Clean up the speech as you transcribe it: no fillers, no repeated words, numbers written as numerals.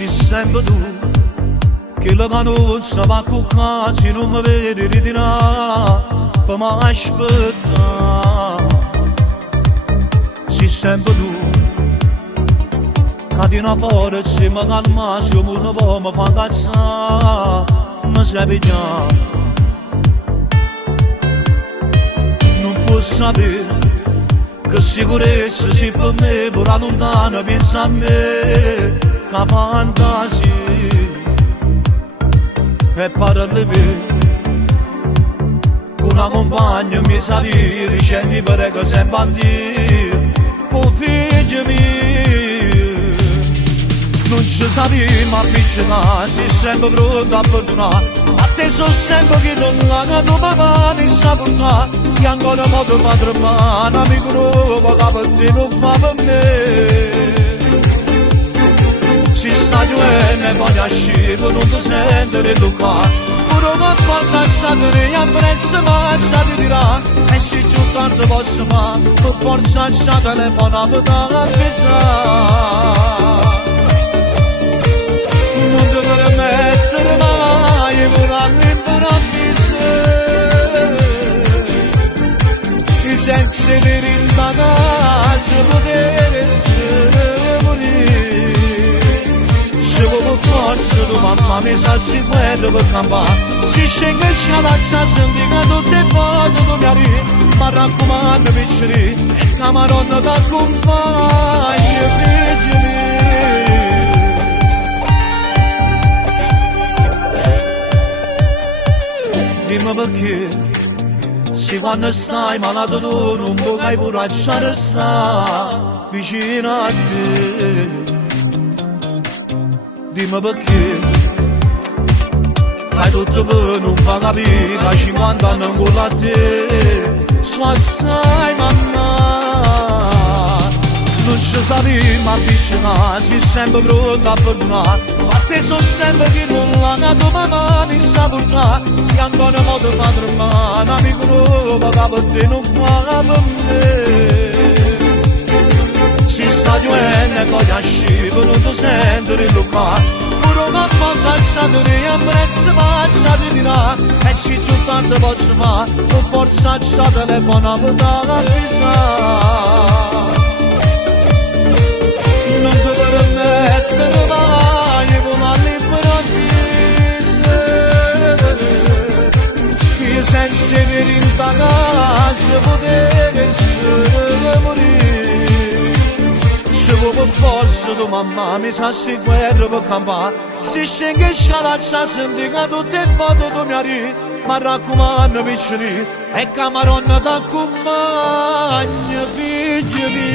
si sempre tu che la canuzza va con casi non mi vedi ritirare per mi aspettare si sempre tu che di una forza mi calma se un po' mi fa incazzare mi sai già non posso sapere che sicurezza si per me pure lontano pensa a me che fantasia e parla di me con una compagna mi salire scendi per che sempre a dire oh figlio mio non ci sappiamo avvicinare sei sempre pronto a perdonare a te sono sempre che non la tua mamma mi sa portare che ancora molto padre mano amico nuovo che per te non fa per me si sta giocando e poi uscire non ti sentire Luca pure che porta il satire a presso marcia di dirà e si giù tanto posso fare per forza c'è telefono per dare non ti permettere mai pure all'improvviso i sensi di rintanarsi poter essere morire se vuoi forza tu mamma mi sa si può per campare si scende e c'è la senti che tutte le volte tu mi arrivi ma raccomando piccoli e camaronna t'accompagna figli miei dimmi perché se quando stai malato tu non puoi pure stare vicino a te dimmi perché fai tutto per non far capire che 50 anni ancora a te so assai mamma non ci sappiamo avvicinare sei sempre pronta a perdonare a te sono sempre che non la tua mamma mi sa portare che ancora molto padre mano amico nuovo che per te non fa per me si sta giocando e poi uscire non ti sento Luca pure che porta il satire a presso marcia di dirà e si giù tanto posso fare per forza c'è telefono per dare avvisare non ti permettere mai con all'improvviso che senza avere in casa poter essere morire se vuoi per forza tu mamma mi sa si guerra per campare si scende e scalaccia senti che tutte le volte tu mi arrivi ma raccomando piccoli e camaronna t'accompagna figli miei